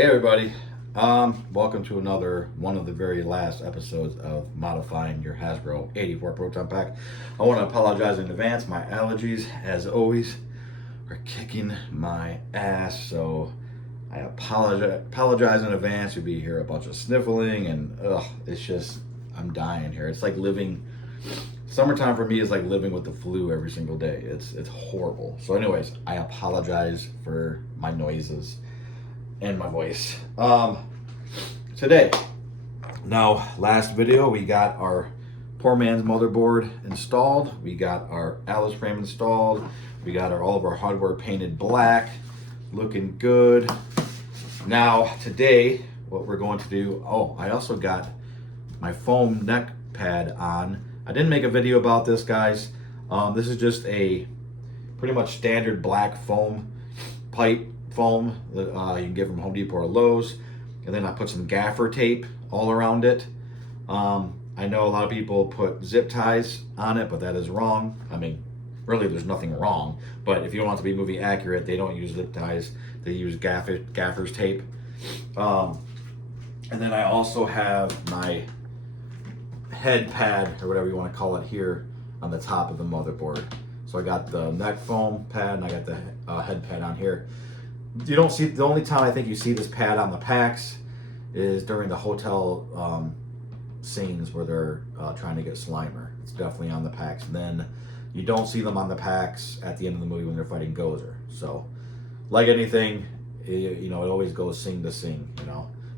Hey everybody, welcome to another one of the very last episodes of modifying your Hasbro 84 Proton Pack. I want to apologize in advance. My allergies, as always, are kicking my ass, so I apologize in advance. You'll be hear a bunch of sniffling and it's just I'm dying here. It's like living. Summertime for me is like living with the flu every single day. It's horrible. So, anyways, I apologize for my noises and my voice. Today, now last video we got our poor man's motherboard installed. We got our Alice frame installed. We got all of our hardware painted black, looking good. Now today, what we're going to do? Oh, I also got my foam neck pad on. I didn't make a video about this, guys. This is just a pretty much standard black foam pipe foam that you can get from Home Depot or Lowe's, and then I put some gaffer tape all around it. I know a lot of people put zip ties on it, but that is wrong. I mean, really there's nothing wrong, but if you want to be movie accurate, they don't use zip ties, they use gaffer's tape. And then I also have my head pad, or whatever you want to call it, here on the top of the motherboard. So I got the neck foam pad and I got the head pad on here. You don't see, the only time I think you see this pad on the packs is during the hotel scenes where they're trying to get Slimer. It's definitely on the packs. And then you don't see them on the packs at the end of the movie when they're fighting Gozer. So, like anything, it always goes scene to scene,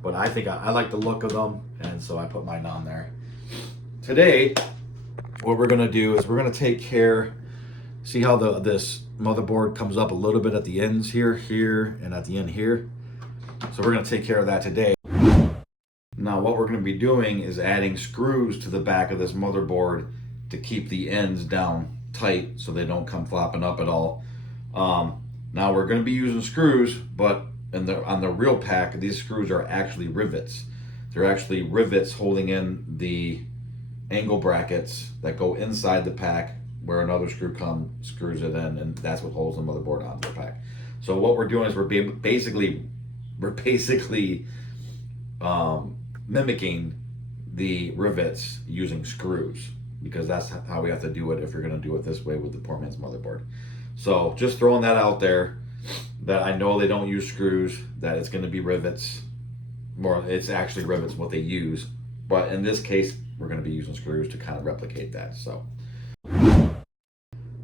But I think I like the look of them, and so I put mine on there. Today, what we're gonna do is we're gonna take care. See how this motherboard comes up a little bit at the ends here, and at the end here. So we're gonna take care of that today. Now what we're gonna be doing is adding screws to the back of this motherboard to keep the ends down tight so they don't come flopping up at all. Now we're gonna be using screws, but on the real pack, these screws are actually rivets. They're actually rivets holding in the angle brackets that go inside the pack, where another screw screws it in, and that's what holds the motherboard onto the pack. So what we're doing is we're basically mimicking the rivets using screws, because that's how we have to do it if you're going to do it this way with the poor man's motherboard. So just throwing that out there, that I know they don't use screws, that it's going to be rivets. More, it's actually rivets what they use, but in this case we're going to be using screws to kind of replicate that. So,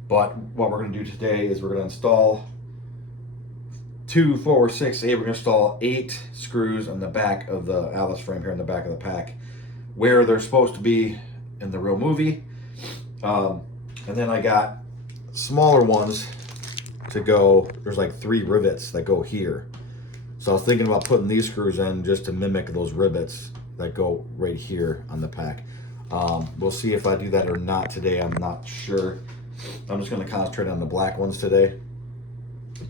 but what we're going to do today is we're going to install 2, 4, 6, 8. We're going to install 8 screws on the back of the Alice frame here in the back of the pack, where they're supposed to be in the real movie. And then I got smaller ones to go. There's like 3 rivets that go here. So I was thinking about putting these screws in just to mimic those rivets that go right here on the pack. We'll see if I do that or not today. I'm not sure. I'm just going to concentrate on the black ones today.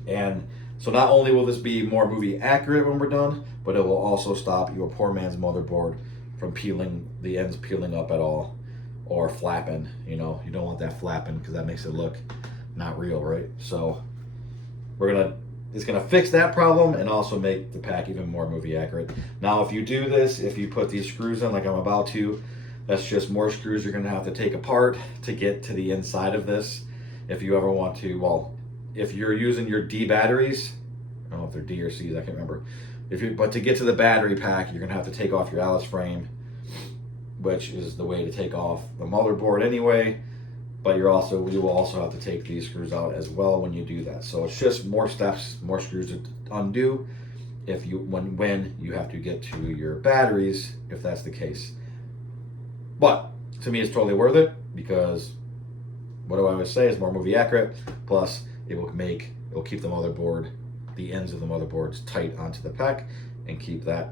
And so not only will this be more movie accurate when we're done, but it will also stop your poor man's motherboard from the ends peeling up at all, or flapping. You don't want that flapping, because that makes it look not real, right? So it's gonna fix that problem and also make the pack even more movie accurate. Now, if you do this, if you put these screws in like I'm about to, that's just more screws you're gonna have to take apart to get to the inside of this. If you ever want to, well, if you're using your D batteries, I don't know if they're D or C's, I can't remember. But to get to the battery pack, you're gonna have to take off your Alice frame, which is the way to take off the motherboard anyway. But you will also have to take these screws out as well when you do that. So it's just more steps, more screws to undo when you have to get to your batteries, if that's the case. But to me, it's totally worth it, because what do I always say is more movie accurate. Plus, it will keep the ends of the motherboards tight onto the pack, and keep that,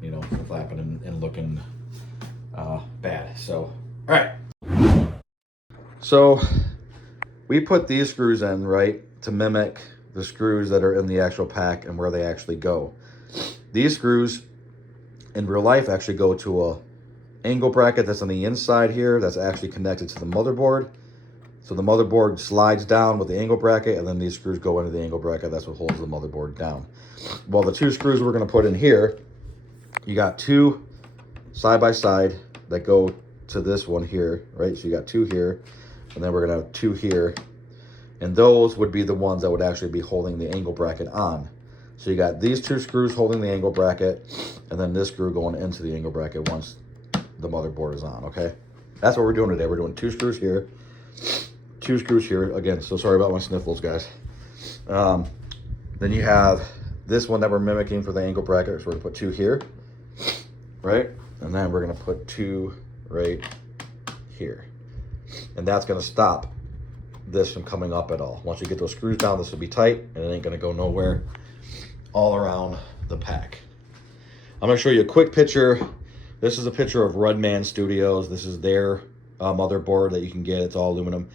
from flapping and looking bad. So, all right. So we put these screws in, right, to mimic the screws that are in the actual pack and where they actually go. These screws in real life actually go to a angle bracket that's on the inside here, that's actually connected to the motherboard. So the motherboard slides down with the angle bracket, and then these screws go into the angle bracket. That's what holds the motherboard down. Well, the two screws we're going to put in here, you got two side by side that go to this one here, right? So you got two here, and then we're going to have two here. And those would be the ones that would actually be holding the angle bracket on. So you got these two screws holding the angle bracket, and then this screw going into the angle bracket once the motherboard is on, okay? That's what we're doing today. We're doing two screws here, two screws here. Again, so sorry about my sniffles, guys. Then you have this one that we're mimicking for the angle bracket. So we're gonna put two here, right? And then we're gonna put two right here. And that's gonna stop this from coming up at all. Once you get those screws down, this will be tight and it ain't gonna go nowhere all around the pack. I'm gonna show you a quick picture. This is a picture of Rudman Studios. This is their motherboard that you can get. It's all aluminum.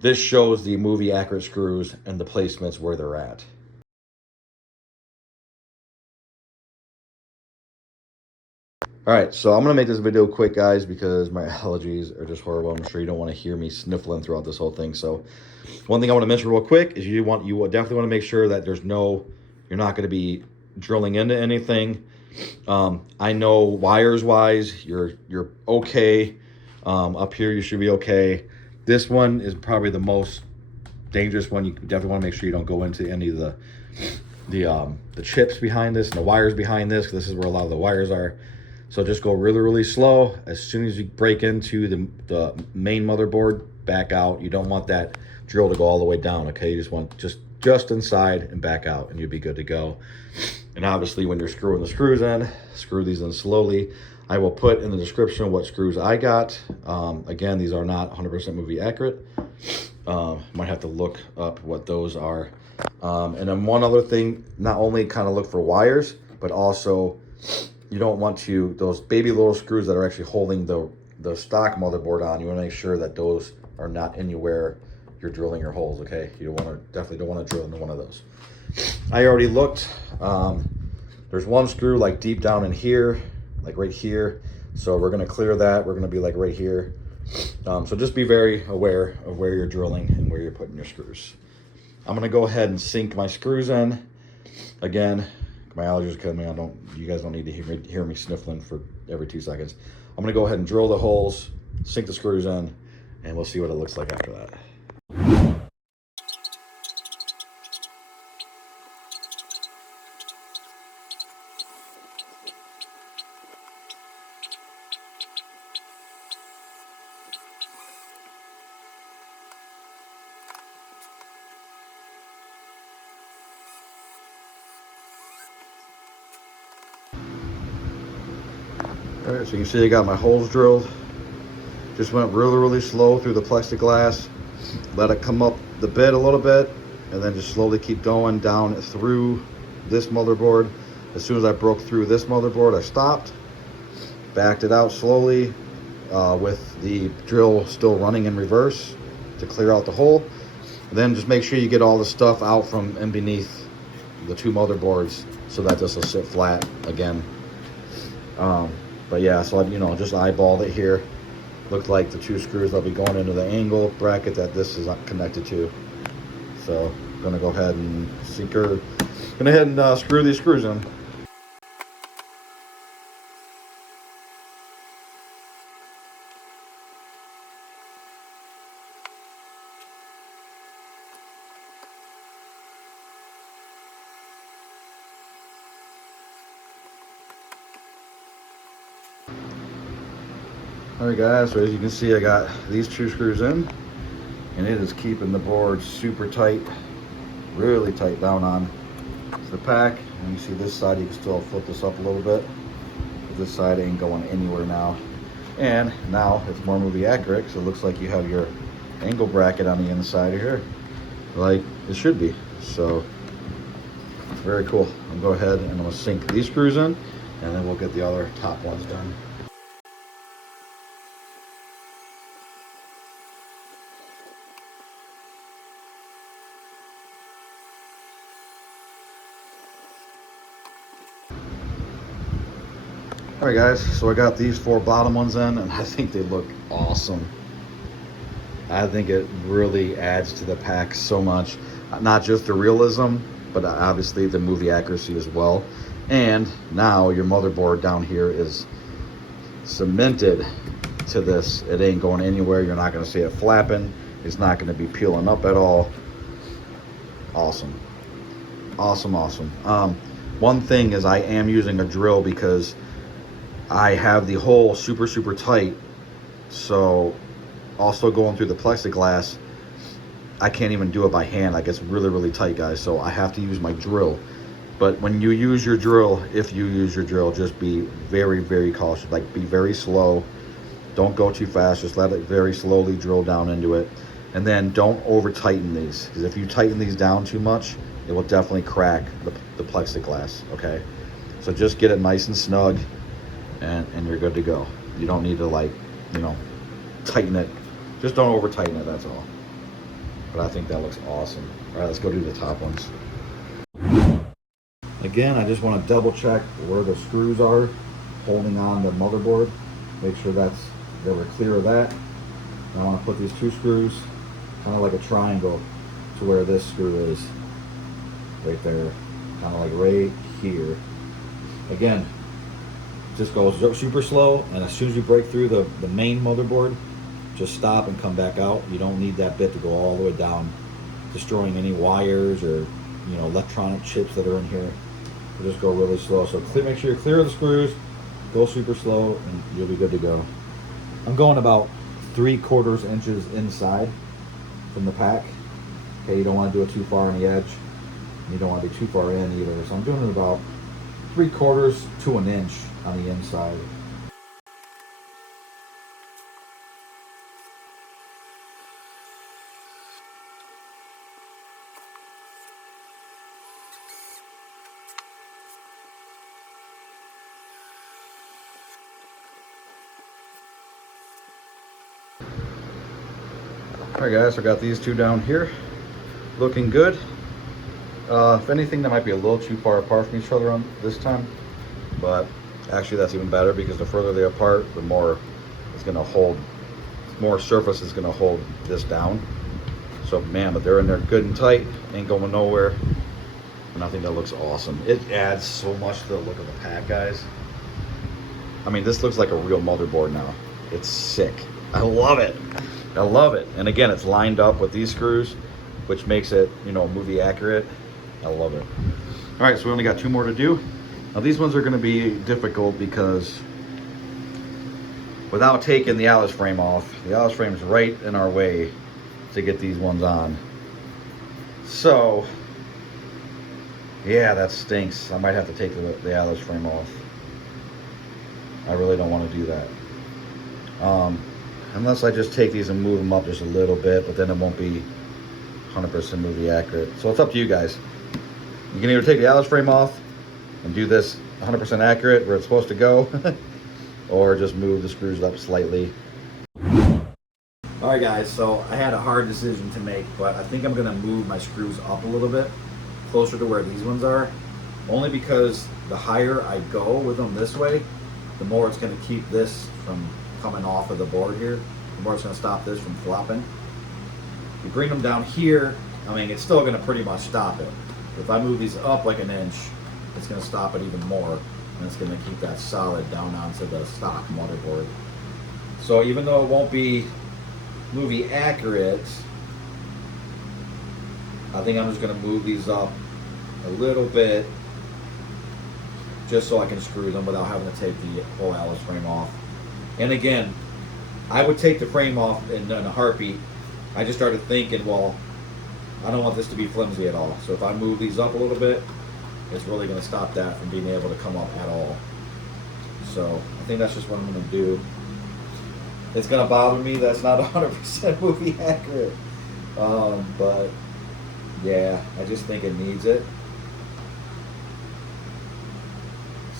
This shows the movie accurate screws and the placements where they're at. All right, so I'm gonna make this video quick, guys, because my allergies are just horrible. I'm sure you don't want to hear me sniffling throughout this whole thing. So one thing I want to mention real quick is you definitely want to make sure that you're not going to be drilling into anything. I know wires wise, you're okay. Up here you should be okay. This one is probably the most dangerous one. You definitely want to make sure you don't go into any of the chips behind this and the wires behind this, because this is where a lot of the wires are. So just go really, really slow. As soon as you break into the main motherboard, back out. You don't want that drill to go all the way down, okay? You just want just inside and back out, and you'll be good to go. And obviously when you're screwing the screws in, screw these in slowly. I will put in the description what screws I got. Again, these are not 100% movie accurate. Might have to look up what those are. And then one other thing, not only kind of look for wires, but also you don't want those baby little screws that are actually holding the stock motherboard on. You want to make sure that those are not anywhere you're drilling your holes, okay? You definitely don't want to drill into one of those. I already looked. There's one screw like deep down in here, like right here. So we're going to clear that. We're going to be like right here. So just be very aware of where you're drilling and where you're putting your screws. I'm going to go ahead and sink my screws in. Again, my allergies are killing me. You guys don't need to hear me sniffling for every 2 seconds. I'm going to go ahead and drill the holes, sink the screws in, and we'll see what it looks like after that. All right, so you can see I got my holes drilled. Just went really, really slow through the plexiglass. Let it come up the bed a little bit, and then just slowly keep going down through this motherboard. As soon as I broke through this motherboard, I stopped, backed it out slowly with the drill still running in reverse to clear out the hole. And then just make sure you get all the stuff out from in beneath the two motherboards so that this will sit flat again. But yeah, so I, just eyeballed it here. Looked like the two screws that'll be going into the angle bracket that this is connected to. So I'm gonna go ahead and screw these screws in. Alright guys, so as you can see, I got these two screws in, and it is keeping the board super tight, really tight down on the pack. And you see this side, you can still flip this up a little bit. This side ain't going anywhere now. And now it's more movie accurate, so it looks like you have your angle bracket on the inside of here, like it should be. So very cool. I'm gonna go ahead and I'm gonna sink these screws in, and then we'll get the other top ones done. Alright guys, so I got these four bottom ones in, and I think they look awesome. I think it really adds to the pack so much. Not just the realism, but obviously the movie accuracy as well. And now your motherboard down here is cemented to this. It ain't going anywhere. You're not going to see it flapping. It's not going to be peeling up at all. Awesome. Awesome, awesome. One thing is I am using a drill because I have the hole super tight. So also going through the plexiglass, I can't even do it by hand. Like, it's really tight, guys. So I have to use my drill. But when you use your drill, if you use your drill, just be very cautious. Like, be very slow. Don't go too fast. Just let it very slowly drill down into it. And then don't over tighten these, because if you tighten these down too much, it will definitely crack the plexiglass, okay? So just get it nice and snug, and you're good to go. You don't need to, like, you know, tighten it. Just don't over tighten it, that's all. But I think that looks awesome. All right, let's go do the top ones. Again, I just want to double check where the screws are holding on the motherboard. Make sure that we're clear of that. And I want to put these two screws kind of like a triangle to where this screw is. Right there. Kind of like right here. Again, just go super slow, and as soon as you break through the main motherboard, just stop and come back out. You don't need that bit to go all the way down, destroying any wires or, you know, electronic chips that are in here. You just go really slow. So make sure you're clear of the screws, go super slow, and you'll be good to go. I'm going about 3/4 inches inside from the pack. Okay, you don't want to do it too far on the edge. You don't want to be too far in either. So I'm doing it about 3/4 to an inch on the inside. Alright guys, I got these two down here, looking good. If anything, they might be a little too far apart from each other on this time, but actually that's even better, because the further they're apart, the more it's going to hold, more surface is going to hold this down. So man, but they're in there good and tight, ain't going nowhere, and I think that looks awesome. It adds so much to the look of the pack, guys. I mean, this looks like a real motherboard now. It's sick. I love it. I love it. And again, it's lined up with these screws, which makes it, you know, movie accurate. I love it. All right, so we only got two more to do. Now these ones are going to be difficult because without taking the Alice frame off, the Alice frame is right in our way to get these ones on. So yeah, that stinks. I might have to take the Alice frame off. I really don't want to do that. Unless I just take these and move them up just a little bit, but then it won't be 100% movie accurate. So it's up to you guys. You can either take the Alice frame off and do this 100% accurate where it's supposed to go, or just move the screws up slightly. Alright guys, so I had a hard decision to make, but I think I'm going to move my screws up a little bit, closer to where these ones are. Only because the higher I go with them this way, the more it's going to keep this from coming off of the board here. The more it's going to stop this from flopping. If you bring them down here, I mean, it's still going to pretty much stop it. If I move these up like an inch, it's going to stop it even more, and it's going to keep that solid down onto the stock motherboard. So even though it won't be movie accurate, I think I'm just going to move these up a little bit, just so I can screw them without having to take the whole Alice frame off. And again, I would take the frame off in a heartbeat. I just started thinking, well, I don't want this to be flimsy at all. So if I move these up a little bit, it's really going to stop that from being able to come up at all. So I think that's just what I'm going to do. It's going to bother me that's not 100% movie accurate. But yeah, I just think it needs it.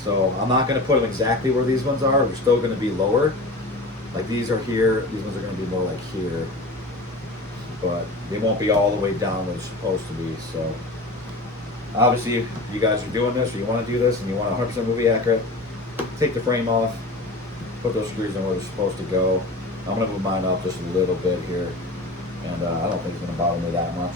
So I'm not going to put them exactly where these ones are. They're still going to be lower. Like these are here. These ones are going to be more like here. But they won't be all the way down where they're supposed to be. So obviously, if you guys are doing this or you want to do this and you want 100% movie accurate, take the frame off, put those screws in where they're supposed to go. I'm going to move mine up just a little bit here. and I don't think it's going to bother me that much.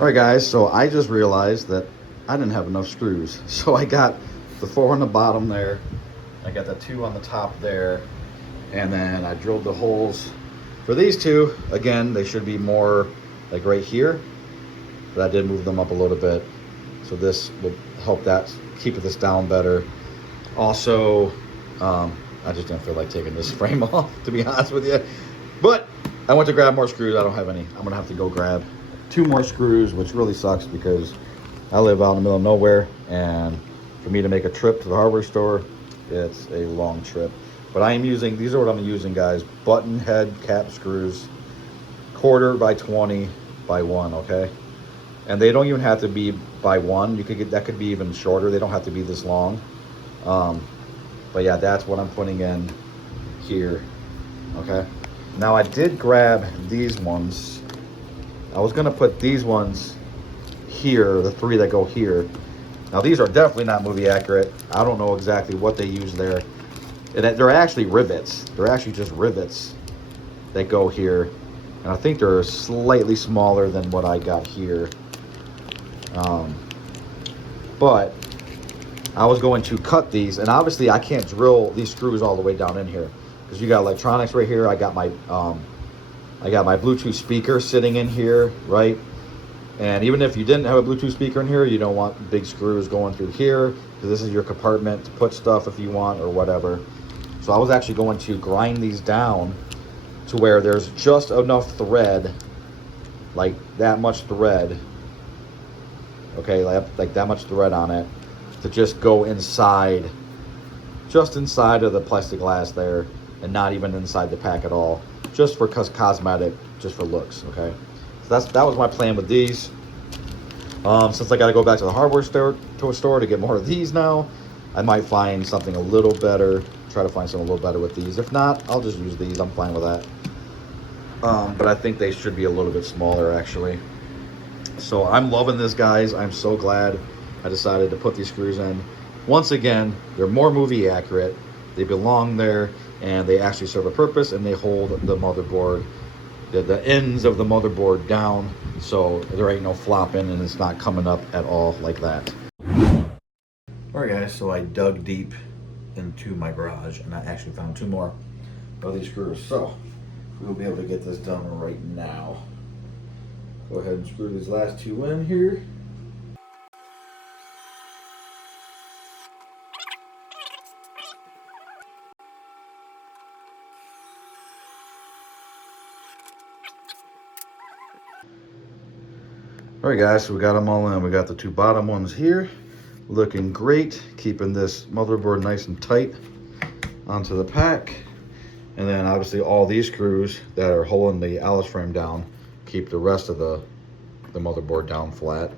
All right, guys, so I just realized that I didn't have enough screws. So I got the 4 on the bottom there. I got the 2 on the top there. And then I drilled the holes for these 2. Again, they should be more like right here. But I did move them up a little bit. So this will help that keep this down better. Also, I just didn't feel like taking this frame off, to be honest with you. But I went to grab more screws. I don't have any. I'm going to have to go grab 2 more screws, which really sucks because I live out in the middle of nowhere, and for me to make a trip to the hardware store, it's a long trip. But I am using, these are what I'm using, guys, button head cap screws, 1/4 by 20 by 1, okay? And they don't even have to be by 1. You could get, that could be even shorter. They don't have to be this long. But yeah, that's what I'm putting in here, okay? Now I did grab these ones. I was gonna put these ones here, the 3 that go here. Now these are definitely not movie accurate. I don't know exactly what they use there. And they're actually rivets. They're actually just rivets that go here. And I think they're slightly smaller than what I got here. But I was going to cut these, and obviously I can't drill these screws all the way down in here because you got electronics right here. I got my Bluetooth speaker sitting in here, right? And even if you didn't have a Bluetooth speaker in here, you don't want big screws going through here because this is your compartment to put stuff if you want or whatever. So I was actually going to grind these down to where there's just enough thread, like that much thread, okay, like that much thread on it to just go inside, just inside of the plexiglass there, and not even inside the pack at all, just for cosmetic, just for looks, okay? So that was my plan with these. Since I got to go back to the hardware store to get more of these now, I might find something a little better, try to find something a little better with these. If not, I'll just use these. I'm fine with that. But I think they should be a little bit smaller, actually. So I'm loving this, guys. I'm so glad I decided to put these screws in. Once again, they're more movie accurate. They belong there, and they actually serve a purpose, and they hold the motherboard, the ends of the motherboard down, so there ain't no flopping, and it's not coming up at all like that. All right, guys, so I dug deep into my garage, and I actually found 2 more of these screws. So we'll be able to get this done right now. Go ahead and screw these last 2 in here. All right, guys, so we got them all in. We got the 2 bottom ones here, looking great, keeping this motherboard nice and tight onto the pack. And then obviously all these screws that are holding the Alice frame down keep the rest of the motherboard down flat.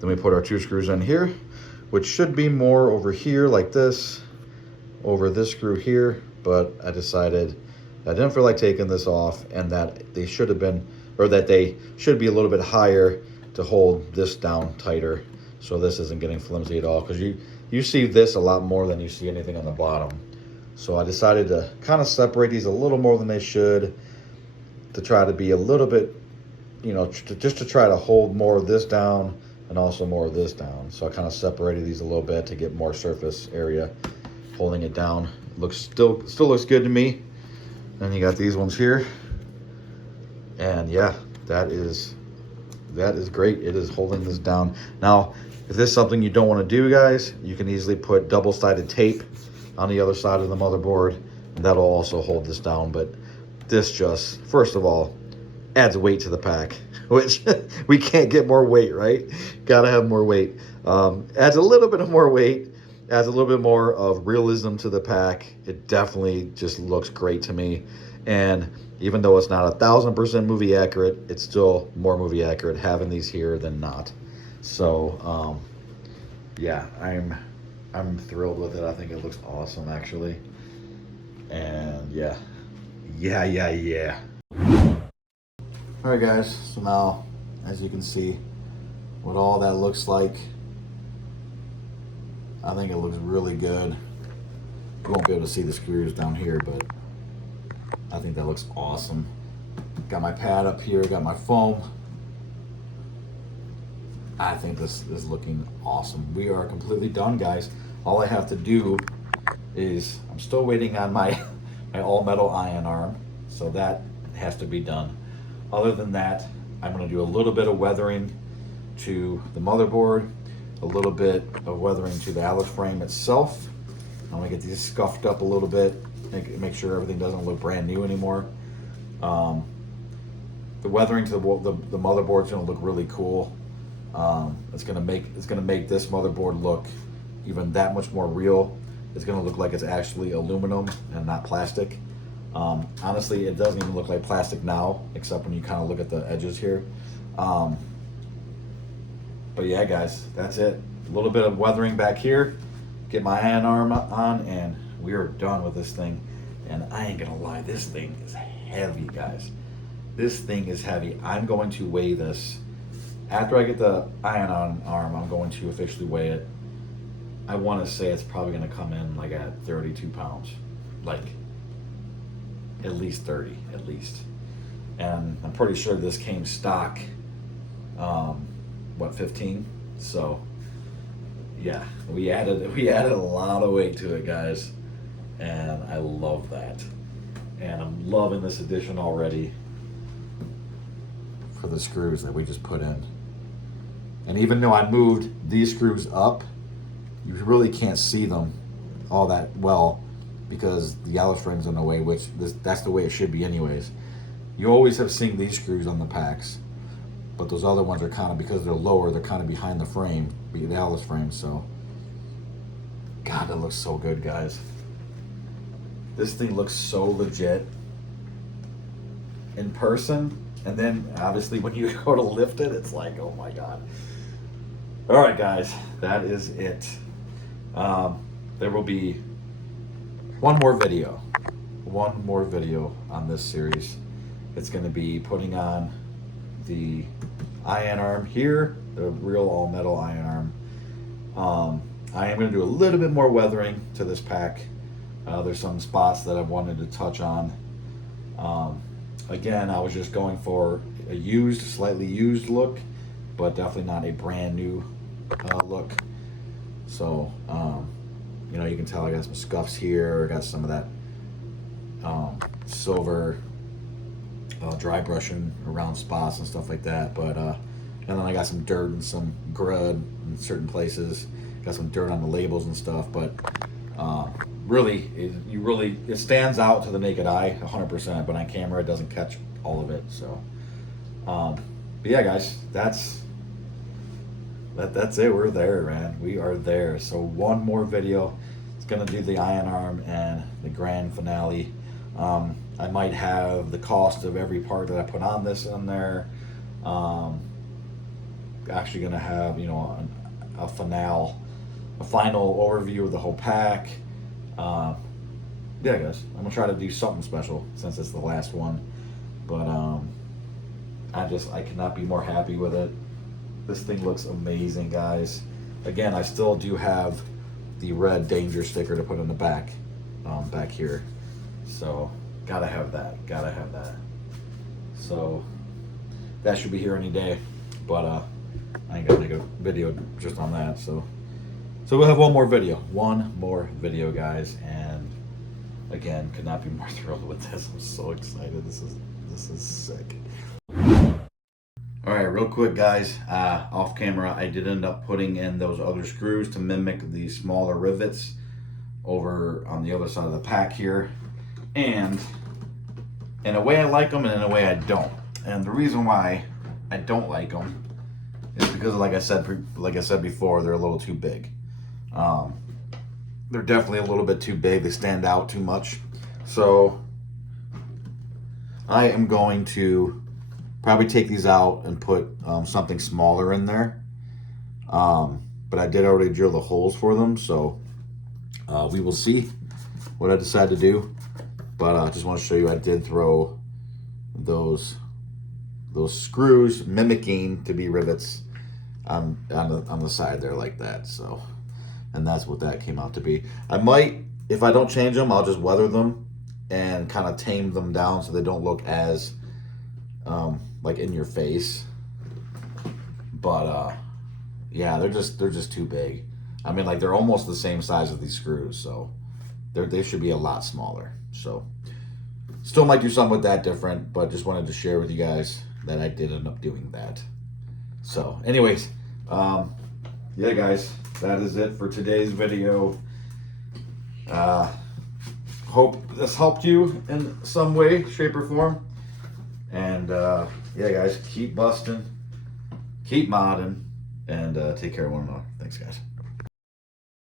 Then we put our 2 screws in here, which should be more over here like this, over this screw here, but I decided I didn't feel like taking this off, and that they should have been, or that they should be a little bit higher to hold this down tighter, so this isn't getting flimsy at all, because you see this a lot more than you see anything on the bottom. So I decided to kind of separate these a little more than they should, to try to be a little bit, you know, just to try to hold more of this down and also more of this down. So I kind of separated these a little bit to get more surface area holding it down. Looks still looks good to me. Then you got these ones here, and yeah, that is great. It is holding this down. Now, if this is something you don't want to do, guys, you can easily put double-sided tape on the other side of the motherboard, and that'll also hold this down. But this just, first of all, adds weight to the pack, which we can't get more weight, right? Gotta have more weight. Adds a little bit of more weight, adds a little bit more of realism to the pack. It definitely just looks great to me. And even though it's not 1000% movie accurate, it's still more movie accurate having these here than not. So yeah, I'm thrilled with it. I think it looks awesome, actually. And yeah. All right, guys, so now as you can see, what all that looks like. I think it looks really good. You won't be able to see the screws down here, but I think that looks awesome. Got my pad up here, got my foam. I think this is looking awesome. We are completely done, guys. All I have to do is, I'm still waiting on my all metal ion arm, so that has to be done. Other than that, I'm going to do a little bit of weathering to the motherboard, a little bit of weathering to the Alice frame itself. I'm going to get these scuffed up a little bit, make sure everything doesn't look brand new anymore. The weathering to the motherboard is going to look really cool. It's going to make this motherboard look even that much more real. It's going to look like it's actually aluminum and not plastic. Honestly, it doesn't even look like plastic now, except when you kind of look at the edges here. But yeah, guys, that's it. A little bit of weathering back here, get my iron arm on, and we are done with this thing. And I ain't gonna lie, this thing is heavy, guys. This thing is heavy. I'm going to weigh this. After I get the iron on arm, I'm going to officially weigh it. I want to say it's probably going to come in like at 32 pounds. Like, at least 30, at least. And I'm pretty sure this came stock, 15? So, yeah, we added a lot of weight to it, guys. And I love that. And I'm loving this addition already for the screws that we just put in. And even though I moved these screws up, you really can't see them all that well because the Alice frame's in the way, which that's the way it should be anyways. You always have seen these screws on the packs, but those other ones are kind of, because they're lower, they're kind of behind the frame, the Alice frame. So, God, that looks so good, guys. This thing looks so legit in person, and then obviously when you go to lift it, it's like, oh my God. All right, guys, that is it. There will be one more video on this series. It's going to be putting on the iron arm here, the real all metal iron arm. I am going to do a little bit more weathering to this pack. There's some spots that I wanted to touch on. Again, I was just going for a slightly used look, but definitely not a brand new look. So, you know, you can tell I got some scuffs here. I got some of that silver dry brushing around spots and stuff like that. But and then I got some dirt and some grud in certain places. Got some dirt on the labels and stuff. But really, it stands out to the naked eye 100%. But on camera, it doesn't catch all of it. So, but yeah, guys, that's it. We're there, man. We are there. So one more video. It's gonna do the iron arm and the grand finale. I might have the cost of every part that I put on this in there. Actually gonna have, you know, a final overview of the whole pack. Yeah, guys, I'm gonna try to do something special since it's the last one. But I cannot be more happy with it. This thing looks amazing, guys. Again, I still do have the red danger sticker to put in the back here. So, gotta have that. So, that should be here any day. But I ain't gonna make a video just on that. So we'll have one more video, guys. And again, could not be more thrilled with this. I'm so excited. This is sick. All right, real quick, guys, off camera, I did end up putting in those other screws to mimic the smaller rivets over on the other side of the pack here. And in a way I like them and in a way I don't. And the reason why I don't like them is because, like I said before, they're a little too big. They're definitely a little bit too big. They stand out too much. So I am going to probably take these out and put something smaller in there. But I did already drill the holes for them, so we will see what I decide to do. But I just want to show you I did throw those those screws mimicking to be rivets on the side there like that. So, and that's what that came out to be. I might, if I don't change them, I'll just weather them and kind of tame them down so they don't look as like in your face. But yeah, they're just too big. I mean, like they're almost the same size as these screws, so they should be a lot smaller. So still might do something with that different, but just wanted to share with you guys that I did end up doing that. So anyways, yeah guys, that is it for today's video. Hope this helped you in some way, shape, or form. And yeah guys, keep busting, keep modding, and take care of one another. Thanks guys.